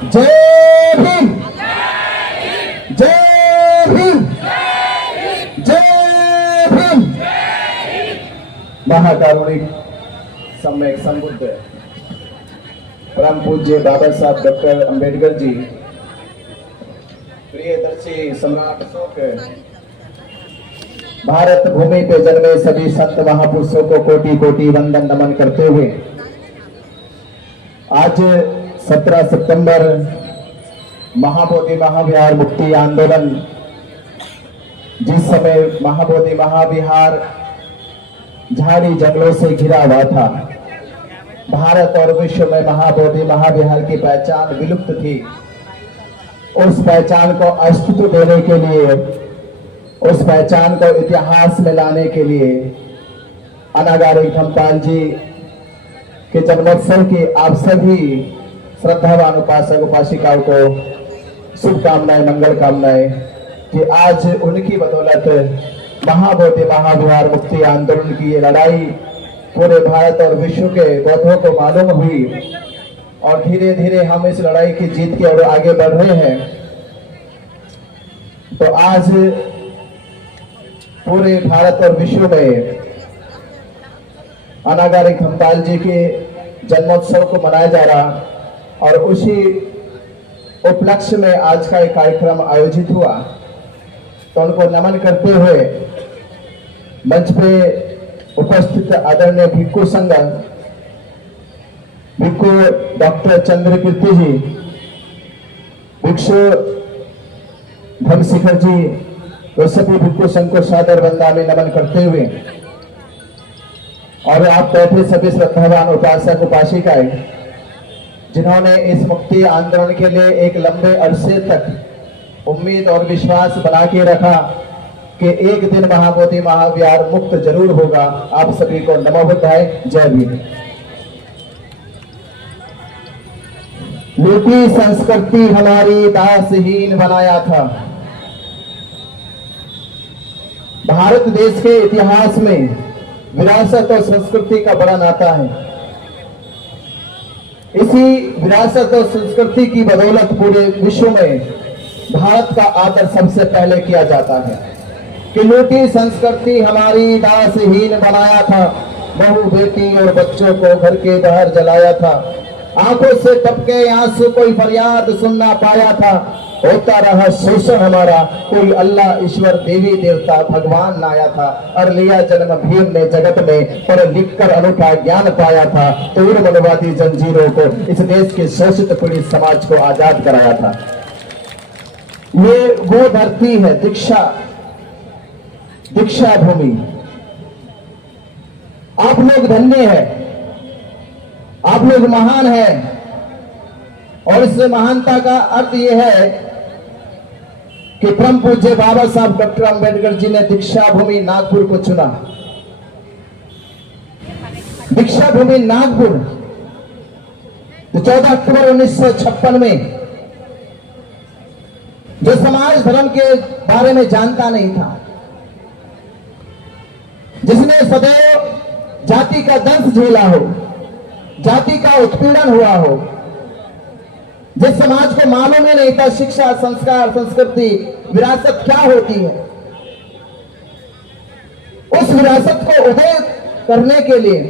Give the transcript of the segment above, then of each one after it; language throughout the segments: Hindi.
जय भीम, जय भीम, जय भीम। महाकारुणिक सम्यक संबुद्ध परम पूज्य बाबा साहब डॉक्टर अंबेडकर जी, प्रियदर्शी सम्राट अशोक, भारत भूमि पे जन्मे सभी संत महापुरुषों को कोटि कोटि वंदन नमन करते हुए आज 17 सितंबर महाबोधि महाविहार मुक्ति आंदोलन, जिस समय महाबोधि महाविहार झाड़ी जंगलों से घिरा हुआ था, भारत और विश्व में महाबोधि महाविहार की पहचान विलुप्त थी। उस पहचान को अस्तित्व देने के लिए, उस पहचान को इतिहास में लाने के लिए अनागारिक धर्मपाल जी के जन्मोत्सव की आप सभी श्रद्धावान उपासक उपासिकाओं को शुभकामनाएं, मंगल कामनाएं कि आज उनकी बदौलत महाबोधि महाविहार मुक्ति आंदोलन की ये लड़ाई पूरे भारत और विश्व के बौद्धों को मालूम हुई और धीरे धीरे हम इस लड़ाई की जीत की ओर आगे बढ़ रहे हैं। तो आज पूरे भारत और विश्व में अनागारिक धर्मपाल जी के जन्मोत्सव को मनाया जा रहा और उसी उपलक्ष्य में आज का एक कार्यक्रम आयोजित हुआ। तो उनको नमन करते हुए मंच पे उपस्थित आदरणीय भिक्खु संघ भिक्खु डॉक्टर चंद्रकीर्ति जी, भिक्षु धर्मशिखर जी, तो सभी भिक्खु संघ को सादर वंदना में नमन करते हुए और आप बैठे सभी श्रद्धावान उपासक उपासिकाएं जिन्होंने इस मुक्ति आंदोलन के लिए एक लंबे अरसे तक उम्मीद और विश्वास बना के रखा कि एक दिन महाबोधि महाविहार मुक्त जरूर होगा, आप सभी को नमो बुद्धाय, जय भीम। लूटी संस्कृति हमारी दासहीन बनाया था। भारत देश के इतिहास में विरासत और संस्कृति का बड़ा नाता है। इसी विरासत और संस्कृति की बदौलत पूरे विश्व में भारत का आदर सबसे पहले किया जाता है कि लूटी संस्कृति हमारी दासहीन बनाया था, बहू बेटी और बच्चों को घर के बाहर जलाया था, आंखों से टपके आंसू कोई फरियाद सुनना पाया था, होता रहा शोषण हमारा, कोई अल्लाह ईश्वर देवी देवता भगवान लाया था, और लिया जन्म भीम ने जगत में, पर लिखकर अनूठा ज्ञान पाया था, तोड़ मनवादी जंजीरों को इस देश के शोषित पीड़ित समाज को आजाद कराया था। ये वो धरती है दीक्षा, दीक्षा भूमि। आप लोग धन्य है, आप लोग महान है, और इस महानता का अर्थ यह है कि परम पूज्य बाबा साहब डॉक्टर अंबेडकर जी ने दीक्षा भूमि नागपुर को चुना। दीक्षा भूमि नागपुर, तो 14 अक्टूबर 1956 में जो समाज धर्म के बारे में जानता नहीं था, जिसने सदैव जाति का दंश झेला हो, जाति का उत्पीड़न हुआ हो, जिस समाज को मालूम ही नहीं था शिक्षा, संस्कार, संस्कृति, विरासत क्या होती है, उस विरासत को उदय करने के लिए,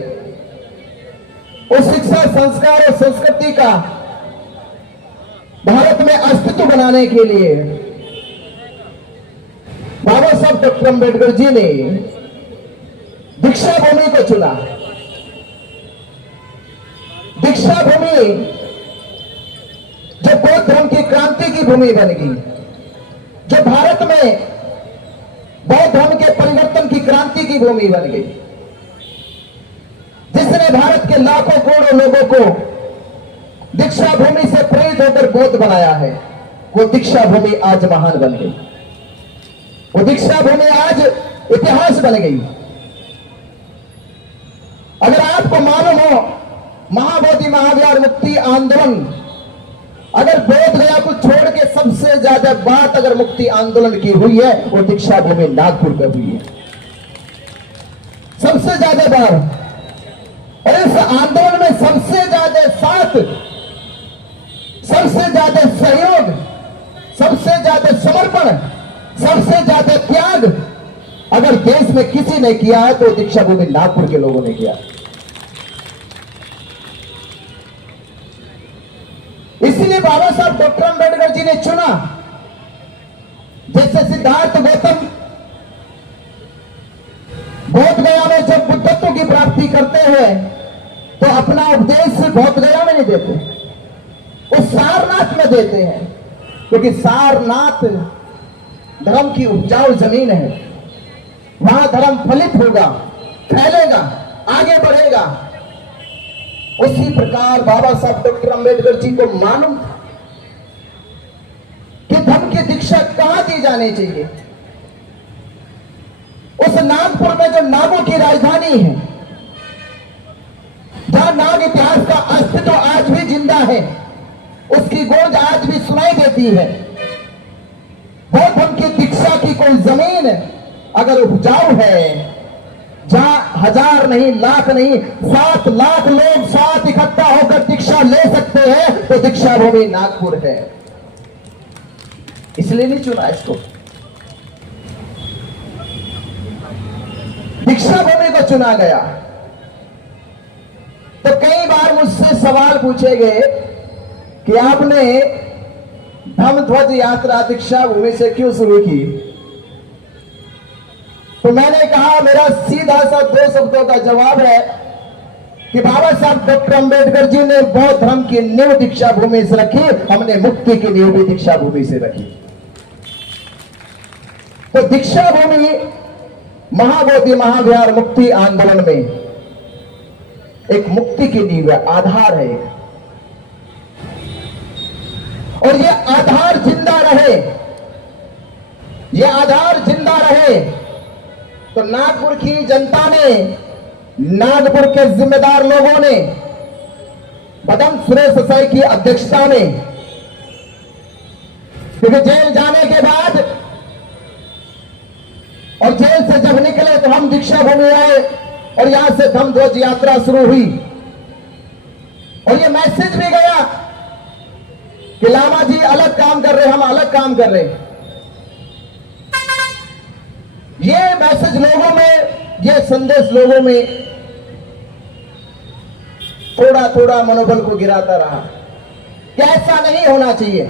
उस शिक्षा, संस्कार और संस्कृति का भारत में अस्तित्व बनाने के लिए बाबा साहब डॉक्टर अंबेडकर जी ने दीक्षा भूमि को चुना। दीक्षा भूमि जो बौद्ध धर्म की क्रांति की भूमि बन गई, जो भारत में बौद्ध धर्म के परिवर्तन की क्रांति की भूमि बन गई, जिसने भारत के लाखों करोड़ों लोगों को दीक्षा भूमि से प्रेरित होकर बौद्ध बनाया है, वो दीक्षा भूमि आज महान बन गई, वो दीक्षा भूमि आज इतिहास बन गई। अगर आपको मालूम हो महाबोधि महाविहार मुक्ति आंदोलन, अगर बोध गया को छोड़ के सबसे ज्यादा बात अगर मुक्ति आंदोलन की हुई है वो दीक्षा भूमि नागपुर में हुई है, सबसे ज्यादा बार। और इस आंदोलन में सबसे ज्यादा साथ, सबसे ज्यादा अगर देश में किसी ने किया है तो दीक्षा भूमि नागपुर के लोगों ने किया। इसलिए बाबा साहब डॉक्टर अंबेडकर जी ने चुना, जैसे सिद्धार्थ गौतम बोध गया में जब बुद्धत्व की प्राप्ति करते हैं तो अपना उपदेश बोध गया में नहीं देते, वो सारनाथ में देते हैं, क्योंकि सारनाथ धर्म की उपजाऊ जमीन है, वहां धर्म फलित होगा, फैलेगा, आगे बढ़ेगा। उसी प्रकार बाबा साहब डॉक्टर अंबेडकर जी को मालूम था कि धर्म की दीक्षा कहां दी जानी चाहिए। उस नागपुर में जो नागों की राजधानी है, जहां नाग इतिहास का अस्तित्व आज भी जिंदा है, उसकी गूंज आज भी सुनाई देती है। बौद्ध धर्म की दीक्षा की कोई जमीन अगर उपजाऊ है, जहां 1000 नहीं, लाख नहीं, 7 लाख लोग साथ इकट्ठा होकर दीक्षा ले सकते हैं, तो दीक्षा भूमि नागपुर है। इसलिए नहीं चुना इसको, दीक्षा भूमि को चुना गया। तो कई बार मुझसे सवाल पूछे गए कि आपने धम्म ध्वज यात्रा दीक्षा भूमि से क्यों शुरू की। तो मैंने कहा, मेरा सीधा सा 2 शब्दों का जवाब है कि बाबा साहब डॉक्टर अंबेडकर जी ने बौद्ध धर्म की नींव दीक्षा भूमि से रखी, हमने मुक्ति की नींव भी दीक्षा भूमि से रखी। तो दीक्षा भूमि महाबोधि महाविहार मुक्ति आंदोलन में एक मुक्ति की नींव है, आधार है, और ये आधार जिंदा रहे, ये आधार जिंदा रहे तो नागपुर की जनता ने, नागपुर के जिम्मेदार लोगों ने, बदम सुरेश साई की अध्यक्षता में, क्योंकि जेल जाने के बाद और जेल से जब निकले तो हम दीक्षा भूमि आए और यहां से धम्म ध्वज यात्रा शुरू हुई, और ये मैसेज भी गया कि लामा जी अलग काम कर रहे, हम अलग काम कर रहे। ये मैसेज लोगों में, ये संदेश लोगों में थोड़ा थोड़ा मनोबल को गिराता रहा कि ऐसा नहीं होना चाहिए,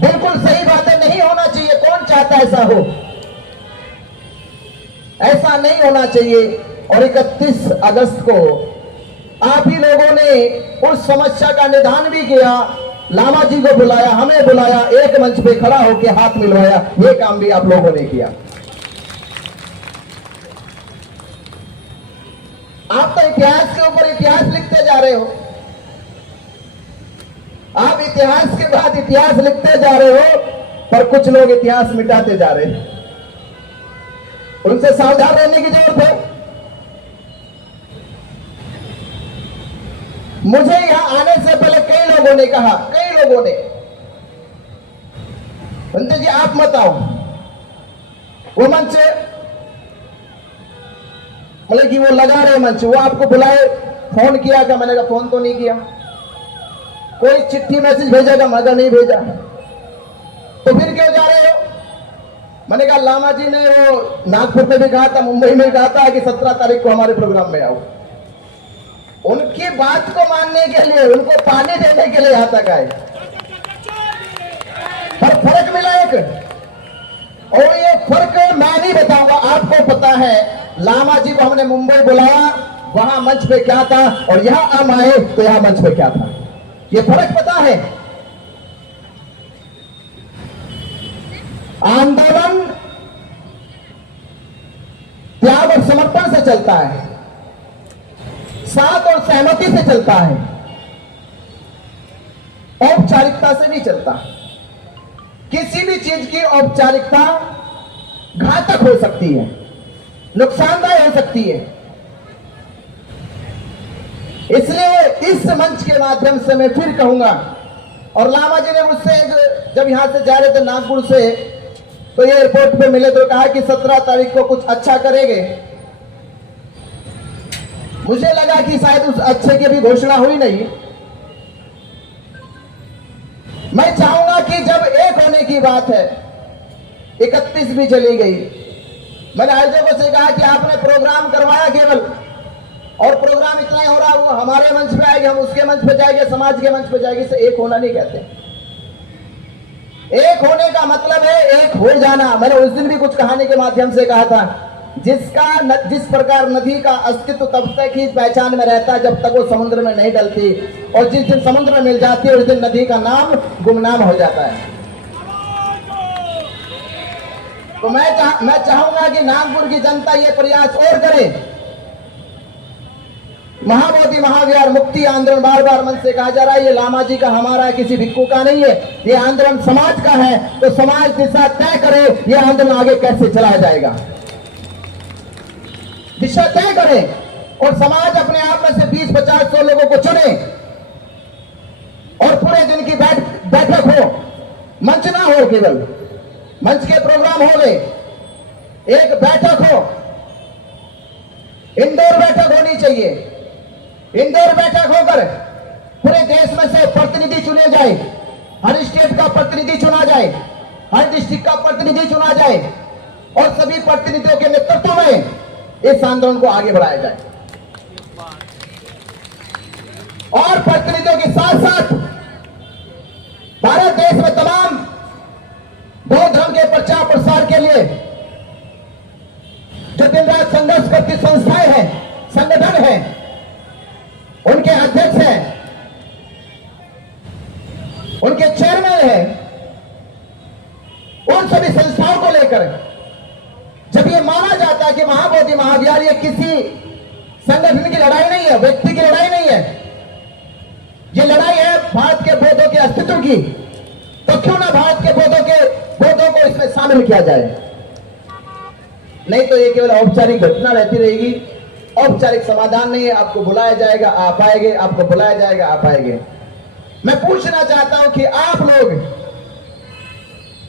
बिल्कुल सही बातें नहीं होना चाहिए, कौन चाहता ऐसा हो, ऐसा नहीं होना चाहिए। और 31 अगस्त को आप ही लोगों ने उस समस्या का निदान भी किया, लामा जी को बुलाया, हमें बुलाया, एक मंच पे खड़ा होकर हाथ मिलवाया, ये काम भी आप लोगों ने किया। आप तो इतिहास के ऊपर इतिहास लिखते जा रहे हो, आप इतिहास के बाद इतिहास लिखते जा रहे हो, पर कुछ लोग इतिहास मिटाते जा रहे हैं। उनसे सावधान रहने की जरूरत है। मुझे यहां आने से पहले कई लोगों ने कहा, कई लोगों ने, बंदे जी आप मत आओ, वो मंच मतलब कि वो लगा रहे मंच, वो आपको बुलाए, फोन किया क्या? मैंने कहा फोन तो नहीं किया। कोई चिट्ठी मैसेज भेजेगा? मगर नहीं भेजा। तो फिर क्यों जा रहे हो? मैंने कहा लामा जी ने वो नागपुर में भी कहा था, मुंबई में कहा था कि 17 तारीख को हमारे प्रोग्राम में आओ। उनकी बात को मानने के लिए, उनको पानी देने के लिए यहां तक आए, पर फर्क मिला एक, और ये फर्क मैं नहीं बताऊंगा, आपको पता है। लामा जी को हमने मुंबई बुलाया, वहां मंच पे क्या था, और यहां हम आए तो यहां मंच पे क्या था, ये फर्क पता है। आंदोलन त्याग और समर्पण से चलता है, साथ और सहमति से चलता है, औपचारिकता से नहीं चलता। किसी भी चीज की औपचारिकता घातक हो सकती है, नुकसानदायक हो सकती है। इसलिए इस मंच के माध्यम से मैं फिर कहूंगा, और लामा जी ने मुझसे जब यहां से जा रहे थे नागपुर से, तो ये एयरपोर्ट पे मिले तो कहा कि 17 तारीख को कुछ अच्छा करेंगे। मुझे लगा कि शायद उस अच्छे की भी घोषणा हुई नहीं। मैं चाहूंगा कि जब एक होने की बात है, 31 भी चली गई, मैंने आयोजकों से कहा कि आपने प्रोग्राम करवाया केवल, और प्रोग्राम इतना ही हो रहा, वो हमारे मंच पे आएगी, हम उसके मंच पे जाएंगे, समाज के मंच पे जाएगी, इसे एक होना नहीं कहते। एक होने का मतलब है एक हो जाना। मैंने उस दिन भी कुछ कहानी के माध्यम से कहा था, जिस प्रकार नदी का अस्तित्व तब तक ही पहचान में रहता है जब तक वो समुद्र में नहीं डलती, और जिस दिन समुद्र में मिल जाती है उस दिन नदी का नाम गुमनाम हो जाता है। तो मैं चाहूंगा कि नागपुर की जनता ये प्रयास और करे। महाबोधि महाविहार मुक्ति आंदोलन बार बार मन से कहा जा रहा है, ये लामा जी का हमारा किसी भिक्खू का नहीं है, ये आंदोलन समाज का है। तो समाज दिशा तय करे, ये आंदोलन आगे कैसे चलाया जाएगा, दिशा तय करे, और समाज अपने आप में से 20-50-100 लोगों को चुने, और पूरे दिन की बैठक हो, मंच ना हो, केवल मंच के प्रोग्राम हो गए, एक बैठक हो, इंडोर बैठक होनी चाहिए। इंडोर बैठक होकर पूरे देश में से प्रतिनिधि चुने जाए, हर स्टेट का प्रतिनिधि चुना जाए, हर डिस्ट्रिक्ट का प्रतिनिधि चुना जाए, और सभी प्रतिनिधियों के नेतृत्व में इस आंदोलन को आगे बढ़ाया जाए। और प्रतिनिधियों के साथ साथ भारत देश में तमाम बौद्ध धर्म के प्रचार प्रसार के लिए जो दिन रात संघर्ष करती संस्थाएं हैं, संगठन हैं, उनके अध्यक्ष हैं, उनके चेयरमैन हैं, उन सभी संस्थाओं को लेकर जब ये माना जाता है कि महाबोधि महाविहार ये किसी संगठन की लड़ाई नहीं है, व्यक्ति की लड़ाई नहीं है, ये लड़ाई है भारत के बौद्धों के अस्तित्व की, तो क्यों ना भारत के बौद्धों को इसमें शामिल किया जाए। नहीं तो ये केवल औपचारिक घटना रहती रहेगी, औपचारिक समाधान नहीं है। आपको बुलाया जाएगा आप आएंगे, आपको बुलाया जाएगा आप आएंगे। मैं पूछना चाहता हूं कि आप लोग,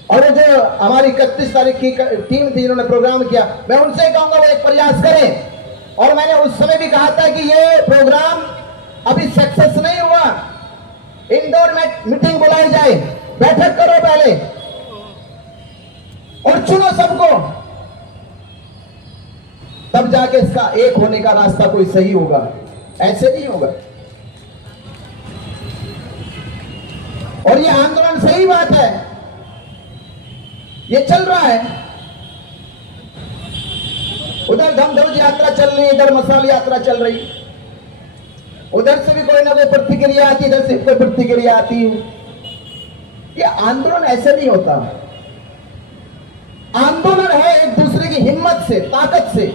और जो हमारी 31 तारीख की टीम थी जिन्होंने प्रोग्राम किया, मैं उनसे कहूंगा वो एक प्रयास करें। और मैंने उस समय भी कहा था कि ये प्रोग्राम अभी सक्सेस नहीं हुआ, इंडोर में मीटिंग बुलाई जाए, बैठक करो पहले और चुनो सबको, तब जाके इसका एक होने का रास्ता कोई सही होगा, ऐसे नहीं होगा। और ये आंदोलन सही बात है, ये चल रहा है, उधर धमध्वज यात्रा चल रही, इधर मसाल यात्रा चल रही, उधर से भी कोई ना कोई प्रतिक्रिया आती, इधर से कोई प्रतिक्रिया आती है। ये आंदोलन ऐसे नहीं होता। आंदोलन है एक दूसरे की हिम्मत से, ताकत से।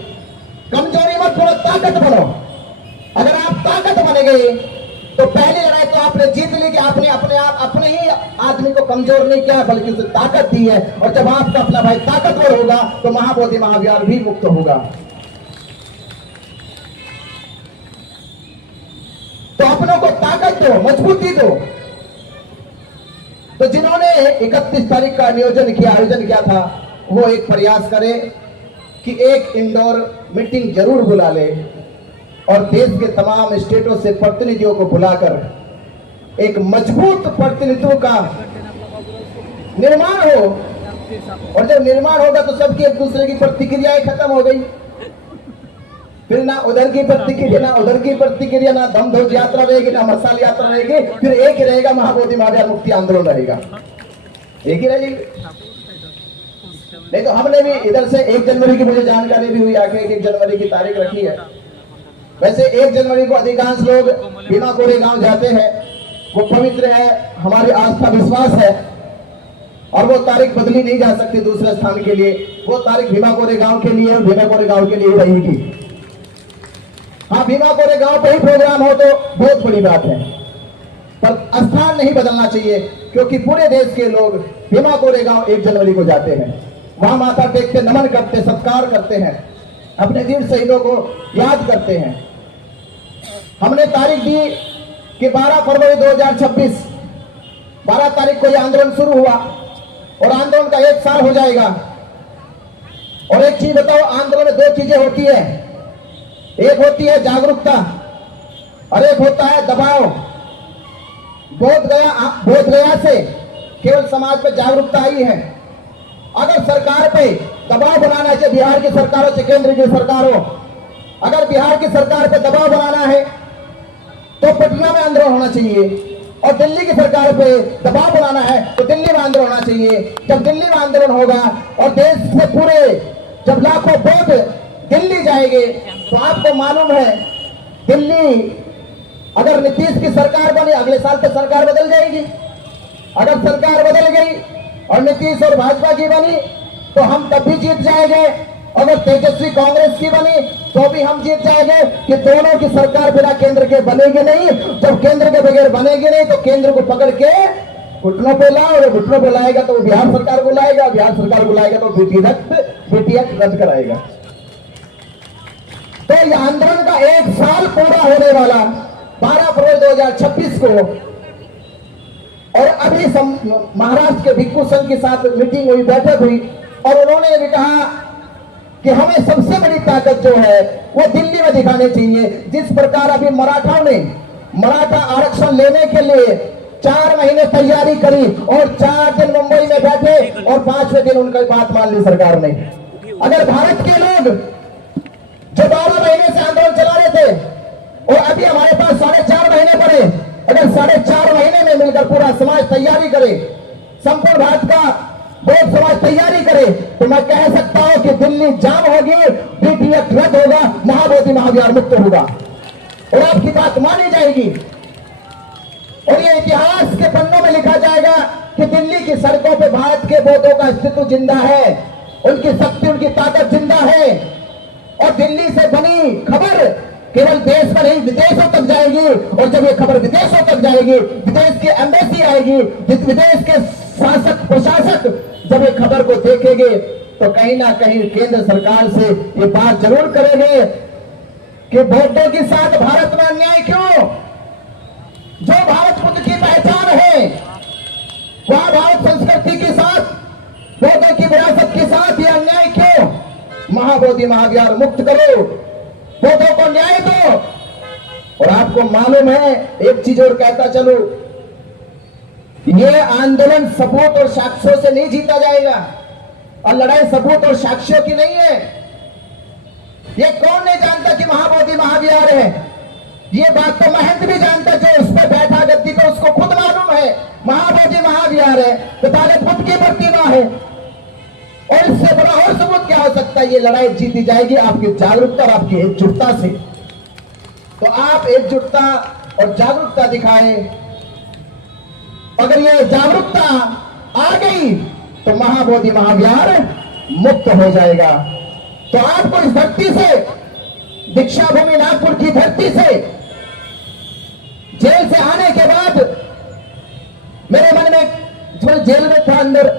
कमजोरी मत बनो, ताकत बनो। अगर आप ताकत बनेंगे तो पहली लड़ाई तो आपने जीत ली कि आपने अपने ही आदमी को कमजोर नहीं किया, बल्कि उसे ताकत दी है। और जब आपका अपना भाई ताकतवर होगा तो महाबोधि महाविहार भी मुक्त होगा। तो अपनों को ताकत दो, मजबूती दो। तो जिन्होंने 31 तारीख का आयोजन किया था, वो एक प्रयास करे कि एक इंडोर मीटिंग जरूर बुला ले, और देश के तमाम स्टेटों से प्रतिनिधियों को बुलाकर एक मजबूत प्रतिनिधित्व का निर्माण हो। और जब निर्माण होगा तो सबकी एक दूसरे की प्रतिक्रियाएं खत्म हो गई, फिर ना उधर की प्रतिक्रिया, ना उधर की प्रतिक्रिया, ना धमध्वज यात्रा रहेगी, ना मसाल यात्रा रहेगी, फिर एक ही रहेगा, महाबोधि महाविहार मुक्ति आंदोलन रहेगा, एक ही रहेगी। नहीं तो हमने भी इधर से 1 जनवरी की मुझे जानकारी भी हुई आके 1 जनवरी की तारीख रखी है। वैसे 1 जनवरी को अधिकांश लोग भीमा कोरे गांव जाते हैं, वो पवित्र है, हमारी आस्था विश्वास है, और वो तारीख बदली नहीं जा सकती दूसरे स्थान के लिए। वो तारीख भीमा कोरे गांव के लिए और भीमा कोरे गांव के लिए रहेगी। हाँ, भीमा कोरे गांव पर ही प्रोग्राम हो तो बहुत बड़ी बात है, पर स्थान नहीं बदलना चाहिए, क्योंकि पूरे देश के लोग भीमा कोरे गांव 1 जनवरी को जाते हैं, वहां माथा टेकते, नमन करते, सत्कार करते हैं, अपने वीर शहीदों को याद करते हैं। हमने तारीख दी कि 12 फरवरी 2026, 12 तारीख को यह आंदोलन शुरू हुआ और आंदोलन का 1 साल हो जाएगा। और एक चीज बताओ, आंदोलन में 2 चीजें होती है, एक होती है जागरूकता और एक होता है दबाव। बोध गया से केवल समाज पर जागरूकता आई है, अगर सरकार पे दबाव बनाना चाहिए, बिहार की सरकारों से केंद्र की सरकारों, अगर बिहार की सरकार पे दबाव बनाना है तो पटना में आंदोलन होना चाहिए, और दिल्ली की सरकार पे दबाव बनाना है तो दिल्ली में आंदोलन होना चाहिए। जब दिल्ली में आंदोलन होगा और देश से पूरे जब लाखों वोट दिल्ली जाएंगे तो आपको मालूम है दिल्ली अगर नीतीश की सरकार बनी अगले साल तक सरकार बदल जाएगी। अगर सरकार बदल गई और नीतीश और भाजपा की बनी तो हम तब भी जीत जाएंगे। अगर तेजस्वी कांग्रेस की बनी तो भी हम जीत जाएंगे कि दोनों की सरकार बिना केंद्र के बनेगी नहीं। जब केंद्र के बगैर बनेगी नहीं तो केंद्र को पकड़ के घुटनों पे लाओ, और घुटनों पे लाएगा तो बिहार सरकार को लाएगा, बिहार सरकार को लाएगा तो बीटी एक्ट रद्द कराएगा। तो यह आंदोलन का 1 साल पूरा होने वाला 12 फरवरी 2026 को, और अभी महाराष्ट्र के भिक्खु संघ के साथ मीटिंग हुई, बैठक हुई, और उन्होंने भी कहा कि हमें सबसे बड़ी ताकत जो है वो दिल्ली में दिखानी चाहिए। जिस प्रकार अभी मराठाओं ने मराठा आरक्षण लेने के लिए 4 महीने तैयारी करी और 4 दिन मुंबई में बैठे और 5वें दिन उनकी बात मान ली सरकार ने। अगर भारत के लोग जो 12 महीने से आंदोलन चला रहे थे और अभी हमारे पास 4.5 महीने पड़े, अगर 4.5 महीने में मिलकर पूरा समाज तैयारी करे, संपूर्ण भारत का बहुत समाज तैयारी करे, तो मैं कह सकता हूं कि दिल्ली जाम होगी, बीटी एक्ट रद्द होगा, महाबोधि महाविहार मुक्त होगा और आपकी बात मानी जाएगी। और ये इतिहास के पन्नों में लिखा जाएगा कि दिल्ली की सड़कों पे भारत के बौद्धों का अस्तित्व जिंदा है, उनकी शक्ति, उनकी ताकत जिंदा है। और दिल्ली से बनी खबर केवल देश में नहीं विदेशों तक जाएगी, और जब ये खबर विदेशों तक जाएगी, विदेश की एम्बेसी आएगी, विदेश के शासक प्रशासक जब ये खबर को देखेंगे तो कहीं ना कहीं केंद्र सरकार से ये बात जरूर करेंगे कि बौद्धों के साथ भारत में अन्याय क्यों? जो भारत बुद्ध की पहचान है, वहां भारत संस्कृति के साथ, बौद्धों की विरासत के साथ ये अन्याय क्यों? महाबोधि महाविहार मुक्त करो, बौद्धों को न्याय दो। और आपको मालूम है, एक चीज और कहता चलो, ये आंदोलन सबूत और साक्ष्यों से नहीं जीता जाएगा, और लड़ाई सबूत और साक्ष्यों की नहीं है। ये कौन नहीं जानता कि महाबोधि महाविहार है? ये बात तो महंत भी जानता, जो उस पर बैठा गद्दी पे, उसको खुद मालूम है महाबोधि महाविहार है, तो ताले बुद्ध की प्रतिमा है। और इससे बड़ा और सबूत क्या हो सकता है? ये लड़ाई जीती जाएगी आपकी जागरूकता और आपकी एकजुटता से। तो आप एकजुटता और जागरूकता दिखाएं। अगर ये जागरूकता आ गई तो महाबोधि महाविहार मुक्त हो जाएगा। तो आपको इस धरती से, दीक्षा भूमि नागपुर की धरती से, जेल से आने के बाद मेरे मन में, जो जेल में था अंदर,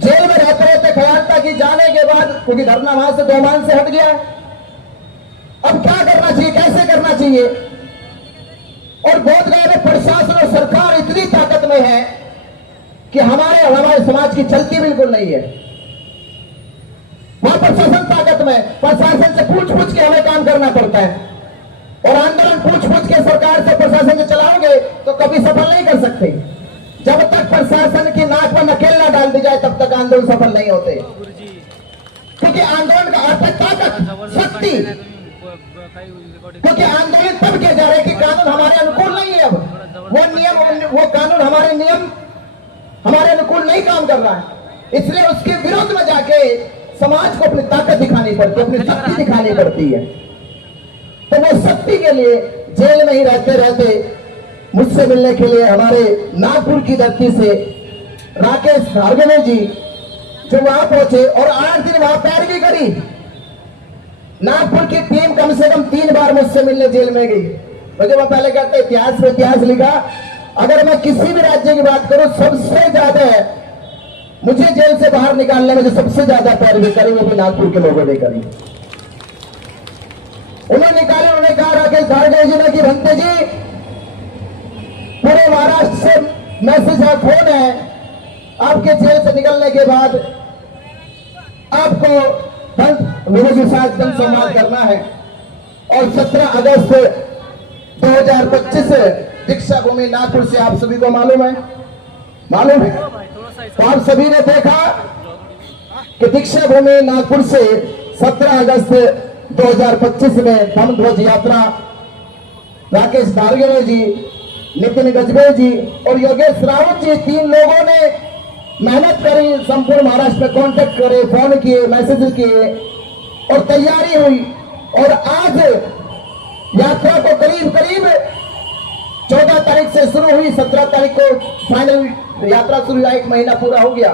जेल में रहते रहते ख्याल था कि जाने के बाद, क्योंकि धरना वहां से 2 मान से हट गया, अब क्या करना चाहिए, कैसे करना चाहिए? और बोधगया में प्रशासन और सरकार इतनी ताकत में है कि हमारे समाज की चलती बिल्कुल नहीं है। वहां प्रशासन ताकत में, प्रशासन से पूछ पूछ के हमें काम करना पड़ता है, और आंदोलन पूछ पूछ के सरकार से, प्रशासन से चलाओगे तो कभी सफल नहीं कर सकते। जब तक प्रशासन की नाक पर नकेल ना डाल दी जाए तब तक आंदोलन सफल नहीं होते, क्योंकि आंदोलन का अर्थ है ताकत, शक्ति। क्योंकि आंदोलन तब किया जा रहा है कि कानून हमारे अनुकूल नहीं है, अब वो नियम, वो कानून, हमारे नियम हमारे अनुकूल नहीं काम कर रहा है, इसलिए उसके विरोध में जाके समाज को अपनी ताकत दिखानी पड़ती है, अपनी शक्ति दिखानी पड़ती है। तो वो शक्ति के लिए जेल में ही रहते रहते मुझसे मिलने के लिए हमारे नागपुर की धरती से राकेश भार्गव जी जो वहां पहुंचे और 8 दिन वहां पैरवी करी। नागपुर की टीम कम से कम 3 बार मुझसे मिलने जेल में गई। मुझे वो पहले कहते इतिहास में इतिहास लिखा, अगर मैं किसी भी राज्य की बात करूं, सबसे ज्यादा मुझे जेल से बाहर निकालने में जो सबसे ज्यादा पैरवी करी वो भी नागपुर के लोगों ने करी। उन्होंने निकाले, उन्होंने कहा राकेश भार्गव जी ने कि भंते जी, पूरे महाराष्ट्र से मैसेज है, फोन है, आपके जेल से निकलने के बाद आपको मेरे के साथ जन संवाद करना है, और 17 अगस्त 2025 दीक्षा भूमि नागपुर से, आप सभी को मालूम है मालूम है? तो आप सभी ने देखा कि दीक्षा भूमि नागपुर से 17 अगस्त 2025 में धम्म ध्वज यात्रा राकेश दारगेले जी, नितिन गजबे जी और योगेश रावत जी, 3 लोगों ने मेहनत करी, संपूर्ण महाराष्ट्र में कांटेक्ट करे, फोन किए, मैसेज किए और तैयारी हुई। और आज यात्रा को करीब करीब 14 तारीख से शुरू हुई, 17 तारीख को फाइनल यात्रा शुरू हुआ, 1 महीना पूरा हो गया।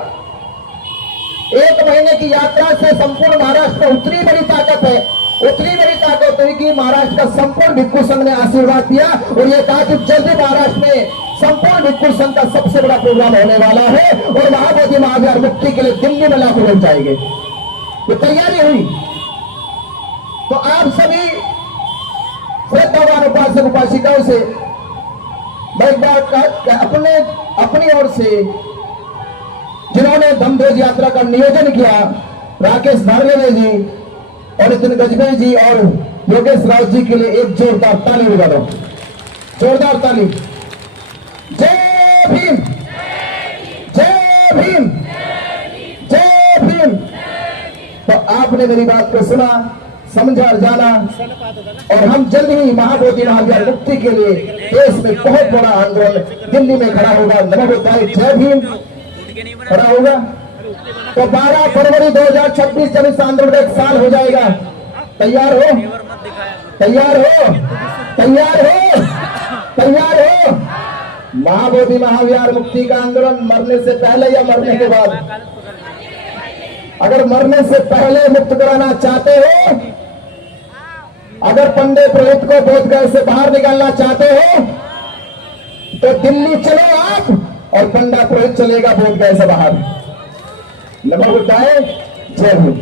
1 महीने की यात्रा से संपूर्ण महाराष्ट्र में उतनी बड़ी ताकत है, उतनी बड़ी ताकत हुई कि महाराष्ट्र का संपूर्ण भिक्खु संघ ने आशीर्वाद दिया और ये कहा कि जल्दी महाराष्ट्र में संपूर्ण भिक्खु संघ का सबसे बड़ा प्रोग्राम होने वाला है और महाबोधि महाविहार मुक्ति के लिए दिल्ली में लाखों लोग जाएंगे। ये तैयारी हुई। तो आप सभी श्रद्धावान उपासक उपासिकाओं से मैं एक बात अपनी ओर से जिन्होंने धम्म ध्वज यात्रा का नियोजन किया, राकेश दारगेले जी और नितिन गजबे जी और योगेश राव जी के लिए एक जोरदार ताली बजा दो, जोरदार ताली। जय भीम, जय भीम, जय भीम। तो आपने मेरी बात को सुना, समझा और जाना और हम जल्द ही महाबोधि महाविहार मुक्ति के लिए देश में बहुत बड़ा आंदोलन दिल्ली में खड़ा होगा। नमो बुद्धाय, जय भीम खड़ा होगा। तो 12 फरवरी 2026 जब इस आंदोलन 1 साल हो जाएगा, तैयार हो, तैयार हो, तैयार हो, तैयार हो। महाबोधि महाविहार मुक्ति का आंदोलन मरने से पहले या मरने के बाद? अगर मरने से पहले मुक्त कराना चाहते हो, अगर पंडित पुरोहित को बोधगया से बाहर निकालना चाहते हो तो दिल्ली चलो आप और पंडित पुरोहित चलेगा बोधगया से बाहर। नमो बुद्धाय, जय भीम।